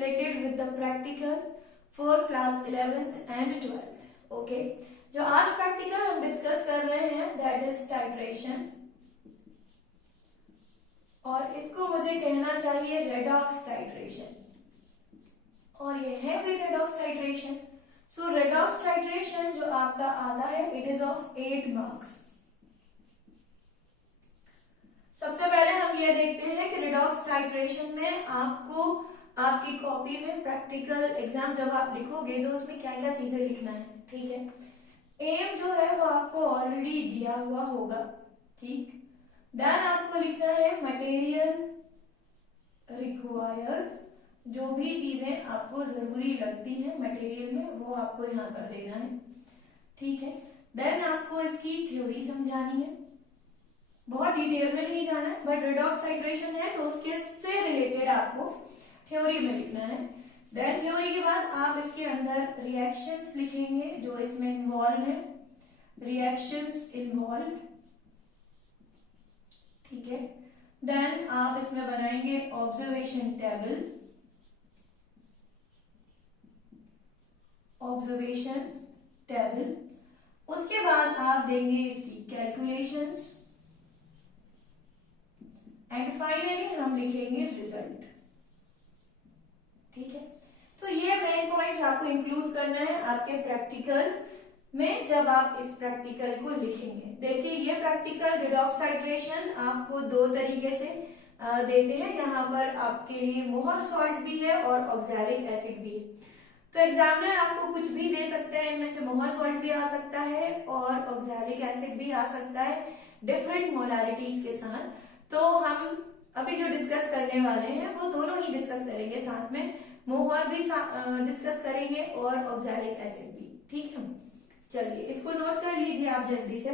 related with the practical for class 11th and 12th. Okay, जो आज practical हम discuss कर रहे हैं दैट इज टाइट्रेशन, और इसको मुझे कहना चाहिए रेडॉक्स टाइट्रेशन, और ये है भी रेडॉक्स टाइट्रेशन. सो रेडॉक्स टाइट्रेशन जो आपका आता है इट इज ऑफ 8 मार्क्स. सबसे पहले हम ये देखते हैं कि रेडॉक्स टाइट्रेशन में आपको आपकी कॉपी में प्रैक्टिकल एग्जाम जब आप लिखोगे तो उसमें क्या क्या चीजें लिखना है. ठीक है, एम जो है वो आपको ऑलरेडी दिया हुआ होगा. ठीक, देन आपको लिखना है मटेरियल रिक्वायर्ड, जो भी चीजें आपको जरूरी लगती हैं मटेरियल में वो आपको यहाँ पर देना है. ठीक है, देन आपको इसकी थ्योरी समझानी है, बहुत डिटेल में नहीं जाना है, बट रेडॉक्स टाइट्रेशन है तो उसके से रिलेटेड आपको थ्योरी में लिखना है. देन थ्योरी के बाद आप इसके अंदर रिएक्शंस लिखेंगे जो इसमें इन्वॉल्व है, रिएक्शंस इन्वॉल्व. ठीक है, देन आप इसमें बनाएंगे ऑब्जर्वेशन टेबल, ऑब्जर्वेशन टेबल. उसके बाद आप देंगे इसकी कैलकुलेशंस, एंड फाइनली हम लिखेंगे रिजल्ट. ठीक है, तो ये मेन पॉइंट्स आपको इंक्लूड करना है आपके प्रैक्टिकल में जब आप इस प्रैक्टिकल को लिखेंगे. देखिए ये प्रैक्टिकल रेडॉक्स टाइट्रेशन आपको दो तरीके से देते हैं. यहाँ पर आपके लिए मोहर सॉल्ट भी है और ऑक्सैलिक एसिड भी है. तो एग्जामिनर आपको कुछ भी दे सकते हैं, इनमें से मोहर सॉल्ट भी आ सकता है और ऑक्सैलिक एसिड भी आ सकता है डिफरेंट मोलारिटीज के साथ. तो हम अभी जो डिस्कस करने वाले हैं वो दोनों ही डिस्कस करेंगे साथ में, मोहर भी डिस्कस करेंगे और ऑक्सैलिक एसिड भी. ठीक है, चलिए इसको नोट कर लीजिए आप जल्दी से.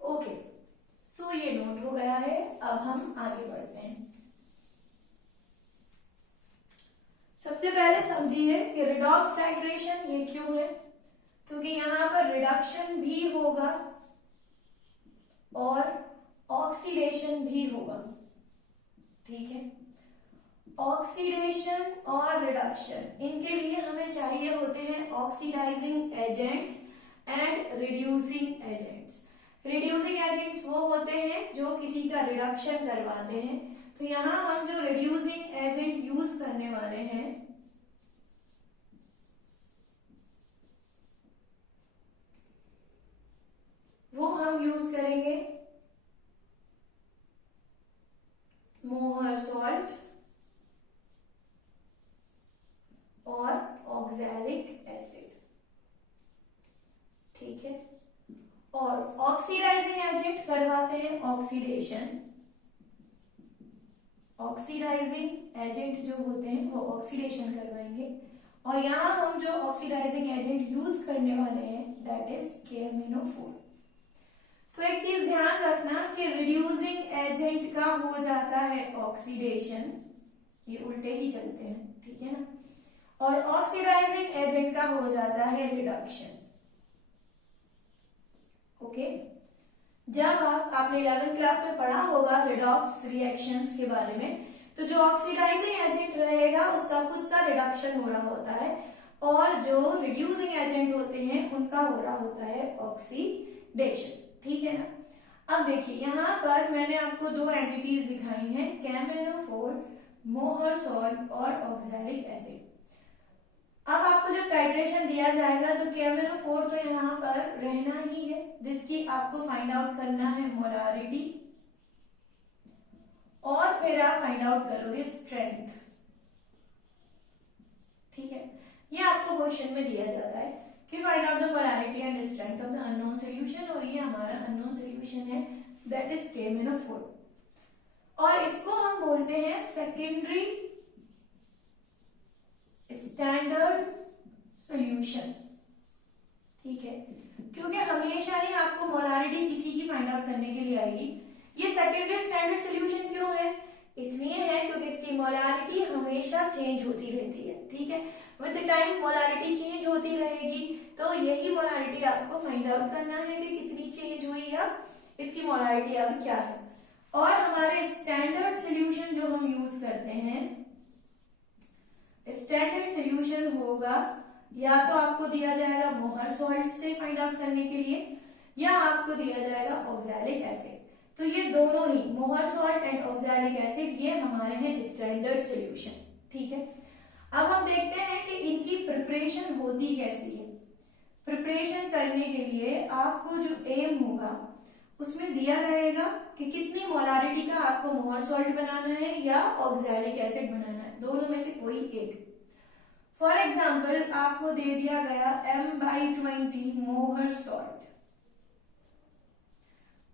ओके, सो ये नोट हो गया है. अब हम आगे बढ़ते हैं. सबसे पहले समझिए कि रेडॉक्स टाइट्रेशन ये क्यों है, क्योंकि यहाँ पर रिडक्शन भी होगा और ऑक्सीडेशन भी होगा. ठीक है, ऑक्सीडेशन और रिडक्शन इनके लिए हमें चाहिए होते हैं oxidising agents and reducing agents. Reducing agents वो होते हैं जो किसी का रिडक्शन करवाते हैं. तो यहां हम जो रिड्यूसिंग एजेंट यूज करने वाले हैं वो हम यूज करेंगे मोहर सॉल्ट और ऑक्सैलिक एसिड. ठीक है, और ऑक्सीडाइजिंग एजेंट करवाते हैं ऑक्सीडेशन. ऑक्सीडाइजिंग एजेंट जो होते हैं वो ऑक्सीडेशन करवाएंगे, और यहां हम जो ऑक्सीडाइजिंग एजेंट यूज करने वाले हैं दैट इज KMnO4. तो एक चीज ध्यान रखना कि रिड्यूसिंग एजेंट का हो जाता है ऑक्सीडेशन, ये उल्टे ही चलते हैं. ठीक है ना, और ऑक्सीडाइजिंग एजेंट का हो जाता है रिडक्शन. ओके, जब आपने 11th क्लास में पढ़ा होगा रेडॉक्स रिएक्शंस के बारे में, तो जो ऑक्सीडाइजिंग एजेंट रहेगा उसका खुद का रिडक्शन हो रहा होता है, और जो रिड्यूसिंग एजेंट होते हैं उनका हो रहा होता है ऑक्सीडेशन. ठीक है ना. अब देखिए यहाँ पर मैंने आपको दो एंटिटीज दिखाई हैं, KMnO4, मोहर सॉल्ट और ऑक्सैलिक एसिड. अब आपको जब टाइट्रेशन दिया जाएगा तो KMnO4 तो यहाँ पर रहना ही है, जिसकी आपको फाइंड आउट करना है मोलारिटी, और फिर आप फाइंड आउट करोगे स्ट्रेंथ. ठीक है, ये आपको क्वेश्चन में दिया जाता है कि find out the molarity and strength of the unknown solution, और ये हमारा अननोन सॉल्यूशन है दैट इज KMnO4, और इसको हम बोलते हैं सेकेंडरी स्टैंडर्ड सॉल्यूशन. ठीक है, क्योंकि हमेशा ही आपको मोलारिटी किसी की फाइंड आउट करने के लिए आएगी. ये सेकेंडरी स्टैंडर्ड सॉल्यूशन क्यों है, इसलिए है क्योंकि इसकी मोलारिटी हमेशा चेंज होती रहती है. ठीक है, विद टाइम मोलारिटी चेंज होती रहेगी, तो यही मोलारिटी आपको फाइंड आउट करना है कि कितनी चेंज हुई या इसकी मोलारिटी अब क्या है. और हमारे स्टैंडर्ड सॉल्यूशन जो हम यूज करते हैं, स्टैंडर्ड सॉल्यूशन होगा या तो आपको दिया जाएगा मोहर सॉल्ट से फाइंड आउट करने के लिए, या आपको दिया जाएगा ऑक्सैलिक एसिड। तो ये दोनों ही मोहर सॉल्ट एंड ऑक्सैलिक एसिड ये हमारे हैं स्टैंडर्ड सॉल्यूशन। ठीक है, अब हम देखते हैं कि इनकी प्रिपरेशन होती कैसी है। प्रिपरेशन करने के लिए आपको जो एम होगा उसमें दिया रहेगा कि कितनी मोलारिटी का आपको मोहर सॉल्ट बनाना है या ऑक्सैलिक एसिड बनाना है, दोनों में से कोई एक। फॉर एग्जाम्पल आपको दे दिया गया m/20 मोहर सॉल्ट।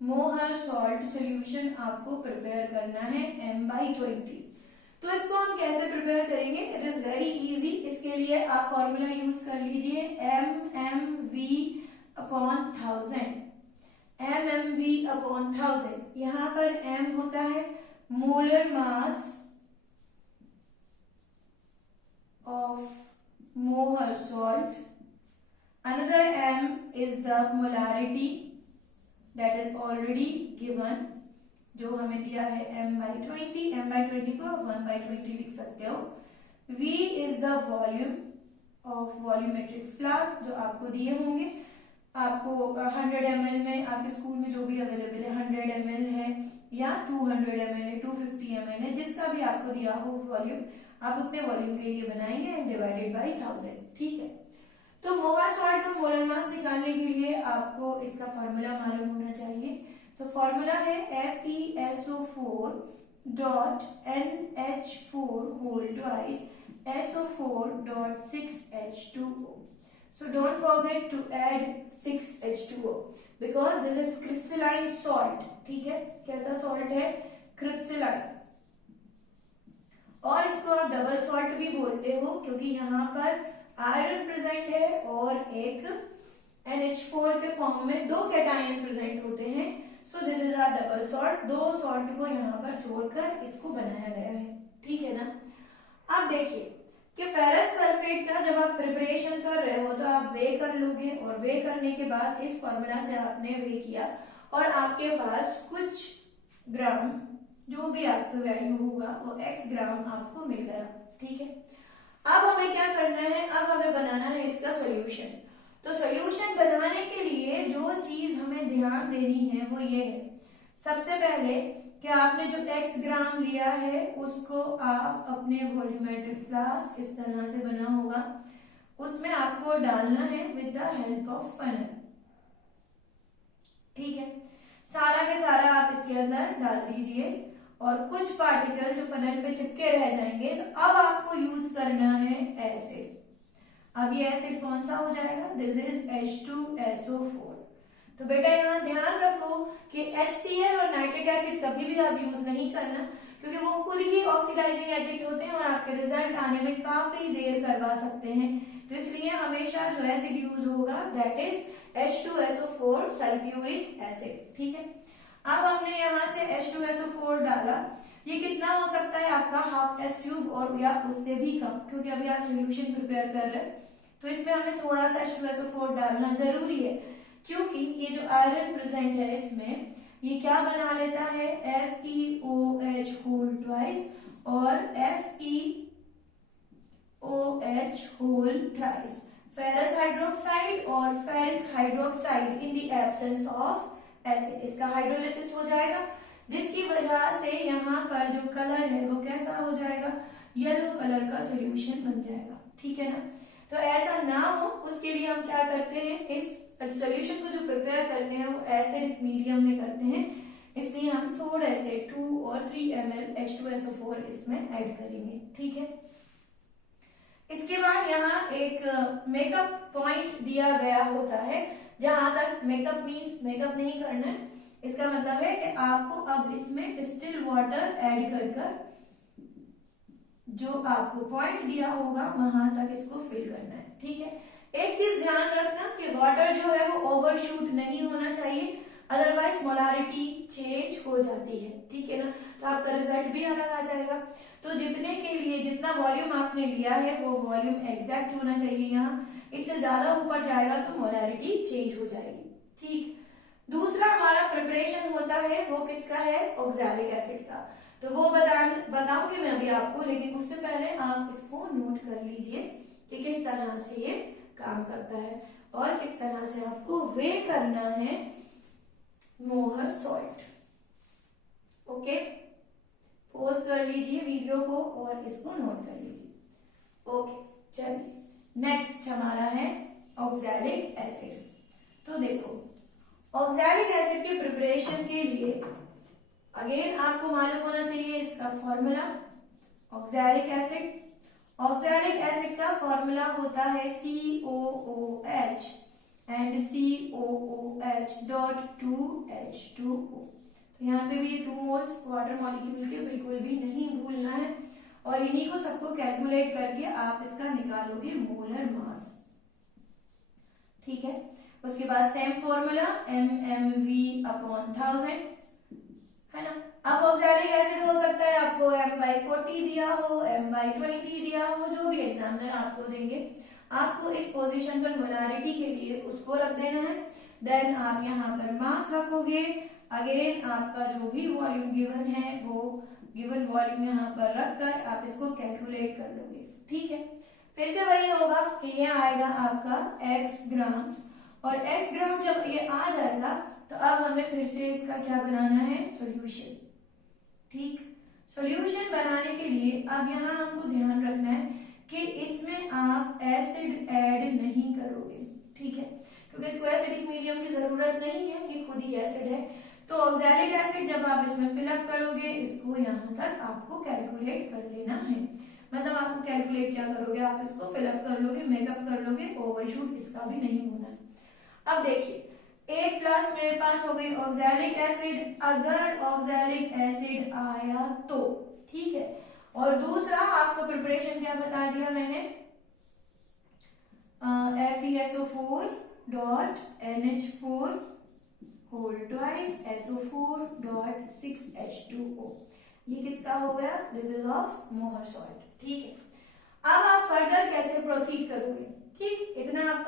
मोहर सॉल्ट सॉल्यूशन आपको प्रिपेयर करना है m/20। तो इसको हम कैसे प्रिपेयर करेंगे, इट इज वेरी इजी। इसके लिए आप फॉर्मूला यूज कर लीजिए mmv/1000। mmv/1000, यहां पर m होता है molar mass of molar salt, another m is the molarity that is already given, जो हमें दिया है m/20। m/20 को 1/20 लिख सकते हो। v is the volume of volumetric flask जो आपको दिए होंगे, आपको 100 ml में आपके स्कूल में जो भी अवेलेबल है 100 ml है या 200 ml है, 250 ml है, जिसका भी आपको दिया हो वॉल्यूम, आप उतने वॉल्यूम के लिए बनाएंगे एंड डिवाइडेड बाय 1000। ठीक है, तो मोहर सॉल्ट का मोलर मास निकालने के लिए आपको इसका फॉर्मूला मालूम होना चाहिए। तो फॉर्मूला है FeSO4 dot NH4 whole twice SO4 dot 6H2O। So don't forget to add 6H2O because this is crystalline salt। ठीक है, कैसा सॉल्ट है, क्रिस्टलाइन। और इसको आप डबल सॉल्ट भी बोलते हो क्योंकि यहाँ पर आयरन प्रेजेंट है और एक NH4 के फॉर्म में 2 कैटायन प्रेजेंट होते हैं। So this is our double salt. 2 salt को यहाँ पर जोड़कर इसको बनाया गया है। ठीक है ना। अब देखिए कि फेरस सल्फेट का जब आप प्रिपरेशन कर रहे हो तो आप वे कर लोगे, और वे करने के बाद इस फॉर्मूला से आपने वे किया और आपके पास कुछ ग्राम जो भी आपका वैल्यू होगा वो x ग्राम आपको मिल गया। ठीक है, अब हमें क्या करना है, अब हमें बनाना है इसका सॉल्यूशन। तो सॉल्यूशन बनाने के लिए जो चीज हमें ध्यान देनी है वो ये है, सबसे पहले कि आपने जो x ग्राम लिया है उसको आप अपने वॉल्यूमेट्रिक फ्लास्क इस तरह से बना होगा उसमें आपको डालना है with the help of funnel. ठीक है, सारा के सारा आप इसके अंदर डाल दीजिए और कुछ पार्टिकल जो फनल पे चिपके रह जाएंगे। तो अब आपको यूज करना है एसिड। अब ये एसिड कौन सा हो जाएगा, दिस इज H2SO4। तो बेटा यहाँ ध्यान रखो कि HCl और नाइट्रिक एसिड कभी भी आप यूज नहीं करना क्योंकि वो खुद ही ऑक्सीडाइजिंग एजेंट होते हैं और आपके रिजल्ट आने में काफी देर करवा सकते हैं। तो इसलिए हमेशा जो एसिड यूज होगा that is H2SO4 sulphuric acid. ठीक है, अब हमने यहाँ से H2SO4 डाला, ये कितना हो सकता है आपका हाफ टेस्ट ट्यूब और या उससे भी कम, क्योंकि अभी आप सोल्यूशन प्रिपेयर कर रहे हैं तो इसमें हमें थोड़ा सा H2SO4 डालना जरूरी है क्योंकि ये जो आयरन प्रेजेंट है इसमें ये क्या बना लेता है FeOH होल ट्वाइस और FeOH whole thrice, ferrous hydroxide और ferric hydroxide in the absence of acid. इसका हाइड्रोलिसिस हो जाएगा जिसकी वजह से यहाँ पर जो कलर है वो कैसा हो जाएगा, येलो कलर का सॉल्यूशन बन जाएगा। ठीक है ना, तो ऐसा ना हो उसके लिए हम क्या करते हैं, इस सॉल्यूशन को जो प्रिपेयर करते हैं वो एसिड मीडियम में करते हैं, इसलिए हम थोड़े से 2 और 3 ml H2SO4 इसमें ऐड करेंगे। ठीक है, इसके बाद यहाँ एक मेकअप पॉइंट दिया गया होता है, जहां तक मेकअप मीन्स मेकअप नहीं करना है, इसका मतलब है कि आपको अब इसमें डिस्टिल वाटर ऐड कर कर जो आपको पॉइंट दिया होगा वहां तक इसको फिल करना है। ठीक है, एक चीज ध्यान रखना कि वाटर जो है वो ओवरशूट नहीं होना चाहिए, अदरवाइज मोलारिटी चेंज हो जाती है। ठीक है ना, तो आपका रिजल्ट भी अलग आ जाएगा। तो जितने के लिए जितना वॉल्यूम आपने लिया है वो वॉल्यूम एग्जैक्ट होना चाहिए यहाँ, इससे ज्यादा ऊपर जाएगा तो मोलारिटी चेंज हो जाएगी। ठीक, दूसरा हमारा प्रिपरेशन होता है वो किसका है, ऑक्सैलिक एसिड का। तो वो बताऊंगी मैं अभी आपको, लेकिन उससे पहले आप इसको नोट कर लीजिए कि किस तरह से ये काम करता है और किस तरह से आपको वे करना है मोहर सॉल्ट। ओके, पॉज कर लीजिए वीडियो को और इसको नोट कर लीजिए। ओके, चलिए नेक्स्ट हमारा है ऑक्सैलिक एसिड। तो देखो, ऑक्सैलिक एसिड के प्रिपरेशन के लिए अगेन आपको मालूम होना चाहिए इसका फॉर्मूला। ऑक्सैलिक एसिड का फॉर्मूला होता है COOH and COOH dot 2H2O। तो यहाँ पे भी ये 2 मोल्स वाटर मॉलिक्यूल के बिल्कुल भी नहीं भूलना है, और इन्हीं को सबको कैलकुलेट करके आप इसका निकालोगे मोलर मास। ठीक है, उसके बाद सेम फॉर्मूला mmV/1000 है ना। अब ऑक्सैलिक एसिड हो सकता है आपको M/40 दिया हो, M/20 दिया हो, जो भी एग्जामिनर आपको देंगे, आपको इस पोजीशन पर मोलारिटी के लिए उसको रख देना है। देन आप यहाँ पर मास रखोगे, अगेन आपका जो भी वॉल्यूम गिवन है वो गिवन वॉल्यूम यहाँ पर रखकर आप इसको कैलकुलेट कर लोगे। ठीक है, फिर से वही होगा कि ये आएगा आपका x ग्राम्स, और x ग्राम जब ये आ जाएगा तो अब हमें फिर से इसका क्या बनाना है, सॉल्यूशन। ठीक, सॉल्यूशन बनाने के लिए अब यहाँ हमको ध्यान रखना है कि इसमें आप एसिड ऐड नहीं करोगे। ठीक है, क्योंकि इसको एसिडिक मीडियम की जरूरत नहीं है, ये खुद ही एसिड है। तो ऑक्सैलिक एसिड जब आप इसमें फिलअप करोगे, इसको यहाँ तक आपको कैलकुलेट कर लेना है। मतलब आपको कैलकुलेट क्या करोगे, आप इसको फिलअप कर लोगे, मेकअप कर लोगे, ओवरशूट इसका भी नहीं होना है। अब देखिए, एक प्लस मेरे पास हो गई ऑक्सैलिक एसिड, अगर ऑक्सैलिक एसिड आया तो ठीक है। और दूसरा आपको प्रिपरेशन क्या बता दिया मैंने, FeSO4 dot NH4 whole twice SO4 dot 6H2O। ये किसका हो गया, दिस इज ऑफ मोहर सॉल्ट। ठीक है, अब आप फर्दर कैसे प्रोसीड करोगे, ठीक, इतना आप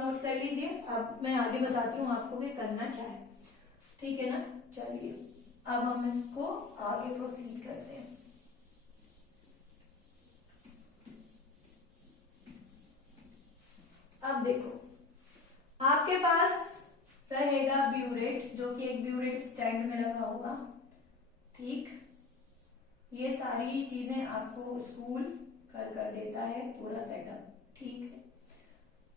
नोट कर लीजिए। अब मैं आगे बताती हूँ आपको कि करना क्या है। ठीक है ना, चलिए अब हम इसको आगे प्रोसीड करते हैं। अब देखो, आपके पास रहेगा ब्यूरेट, जो कि एक ब्यूरेट स्टैंड में लगा होगा। ठीक, ये सारी चीजें आपको स्कूल कर देता है पूरा सेटअप। ठीक है,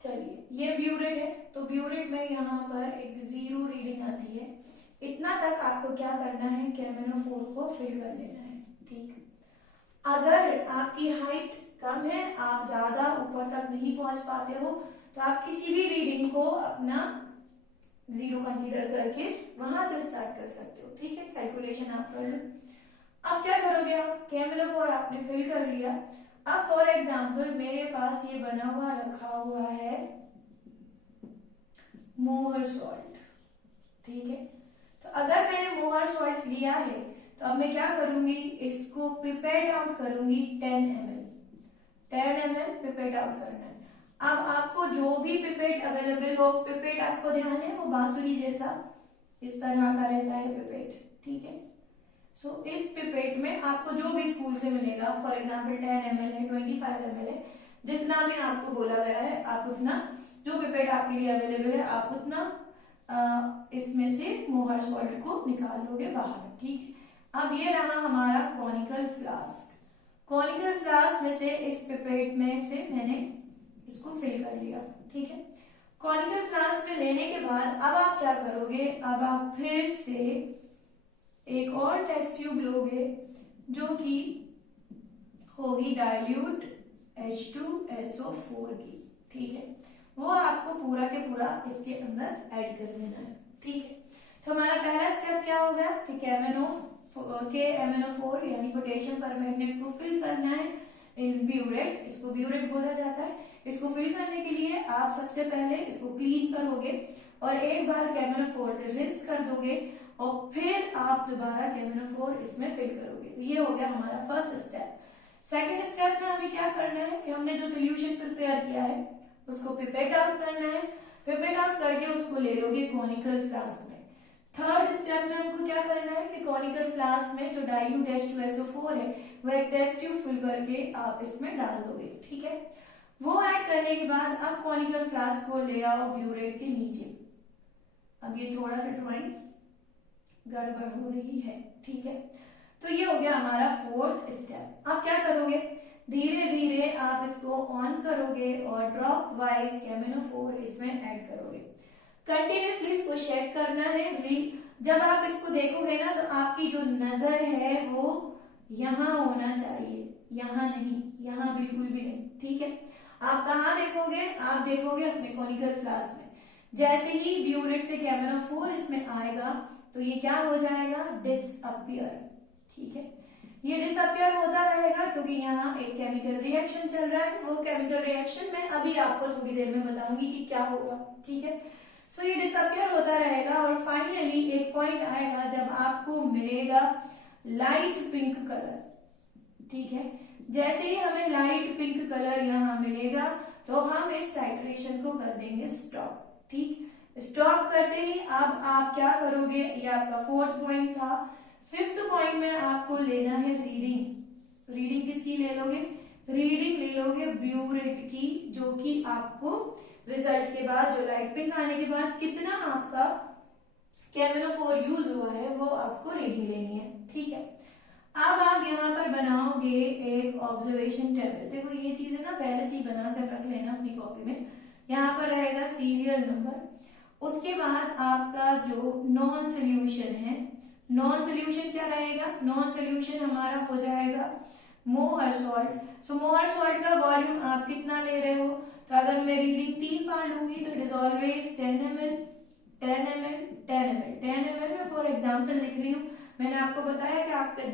चलिए ये ब्यूरेट है, तो ब्यूरेट में यहाँ पर एक 0 रीडिंग आती है। इतना तक आपको क्या करना है, KMnO4 को फिल कर लेना है। ठीक, अगर आपकी हाइट कम है, आप ज्यादा ऊपर तक नहीं पहुंच पाते हो, तो आप किसी भी रीडिंग को अपना 0 कंसीडर करके वहां से स्टार्ट कर सकते हो। ठीक है, कैलकुलेशन आप कर लो। अब क्या करोगे आप, KMnO4 आपने फिल कर लिया। अब फॉर एग्जाम्पल मेरे पास ये बना हुआ रखा हुआ है मोहर सॉल्ट। ठीक है, तो अगर मैंने मोहर सॉल्ट लिया है तो अब मैं क्या करूंगी, इसको पिपेट आउट करूंगी 10 ml पिपेट आउट करना है। अब आपको जो भी पिपेट अवेलेबल हो, पिपेट आपको ध्यान है वो बांसुरी जैसा इस तरह का रहता है पिपेट। ठीक है, सो इस पिपेट में आपको जो भी स्कूल से मिलेगा, फॉर एग्जाम्पल 10 ml है, 25 ml है, जितना भी आपको बोला गया है, आप उतना, जो पिपेट आपके लिए अवेलेबल है, आप उतना इसमें से मोहर सॉल्ट को निकाल लोगे बाहर। ठीक, अब ये रहा हमारा कॉनिकल फ्लास्क। कॉनिकल फ्लास्क में से इस पिपेट में से मैंने इसको फिल कर लिया। ठीक है, कॉनिकल फ्लास्क में लेने के बाद अब आप क्या करोगे, अब आप फिर से एक और टेस्ट ट्यूब लोगे, जो कि होगी डाइल्यूट H2SO4 की। ठीक है, वो आपको पूरा के पूरा इसके अंदर ऐड कर देना है। ठीक है, तो हमारा पहला स्टेप क्या होगा कि KMnO4 यानी पोटेशियम परमैंगनेट को फिल करना है इन ब्यूरेट, इसको ब्यूरेट बोला जाता है। इसको फिल करने के लिए आप सबसे पहले इसको क्लीन करोगे और एक बार KMnO4 से रिंस कर दोगे और फिर आप दोबारा KMnO4 इसमें फिल करोगे। तो ये हो गया हमारा फर्स्ट स्टेप। सेकेंड स्टेप में हमें क्या करना है कि हमने जो सोल्यूशन प्रिपेयर किया है उसको पिपेट आउट करना है, फिर आप करके उसको ले लोगे कॉनिकल फ्लास्क में। थर्ड स्टेप में हमको क्या करना है कि कॉनिकल फ्लास्क में जो डाइल्यूट H2SO4 है वो एक टेस्ट ट्यूब फिल करके आप इसमें डाल दोगे, ठीक है। वो ऐड करने के बाद आप कॉनिकल फ्लास्क को ले आओ ब्यूरेट के नीचे। अब ये थोड़ा सा ड्राइंग गड़बड़ हो रही है, ठीक है। तो ये हो गया हमारा फोर्थ स्टेप। आप क्या करोगे, धीरे धीरे आप इसको ऑन करोगे और ड्रॉप वाइज MnO4 इसमें ऐड करोगे। कंटिन्यूसली इसको चेक करना है। जब आप इसको देखोगे ना तो आपकी जो नजर है वो यहाँ होना चाहिए, यहाँ नहीं, यहाँ बिल्कुल भी नहीं, ठीक है। आप कहाँ देखोगे, आप देखोगे अपने कॉनिकल फ्लास्क में। जैसे ही ब्यूरेट से MnO4 इसमें आएगा तो ये क्या हो जाएगा, डिसअपियर, ठीक है। ये डिसअपियर होता रहेगा क्योंकि यहाँ एक केमिकल रिएक्शन चल रहा है। वो केमिकल रिएक्शन मैं अभी आपको थोड़ी देर में बताऊंगी कि क्या होगा, ठीक है। सो ये डिसअपियर होता रहेगा और फाइनली एक पॉइंट आएगा जब आपको मिलेगा लाइट पिंक कलर, ठीक है। जैसे ही हमें लाइट पिंक कलर यहाँ मिलेगा तो हम इस टाइट्रेशन को कर देंगे स्टॉप, ठीक। स्टॉप करते ही अब आप क्या करोगे, ये आपका फोर्थ पॉइंट था। फिफ्थ पॉइंट में आपको लेना है रीडिंग। रीडिंग किसकी ले लोगे, रीडिंग ले लोगे ब्यूरेट की, जो कि आपको रिजल्ट के बाद जो लाइट पिंक आने के बाद कितना आपका MnO4 यूज हुआ है वो आपको रीडिंग लेनी है, ठीक है। अब आप यहाँ पर बनाओगे एक ऑब्जर्वेशन टेबल। देखो ये चीजें ना पहले से ही बनाकर रख लेना अपनी कॉपी में। यहाँ पर रहेगा सीरियल नंबर, उसके बाद आपका जो नॉन सोल्यूशन है, नॉन सोल्यूशन क्या रहेगा, नॉन सोल्यूशन हमारा हो जाएगा मोहर सॉल्ट। सो मोहर सॉल्ट का वॉल्यूम आप कितना ले रहे हो, तो अगर मैं रीडिंग 3 बार लूंगी तो it is always 10 ml 10 ml 10 ml 10 ml में फॉर एग्जाम्पल लिख रही हूँ। मैंने आपको बताया कि आपका जो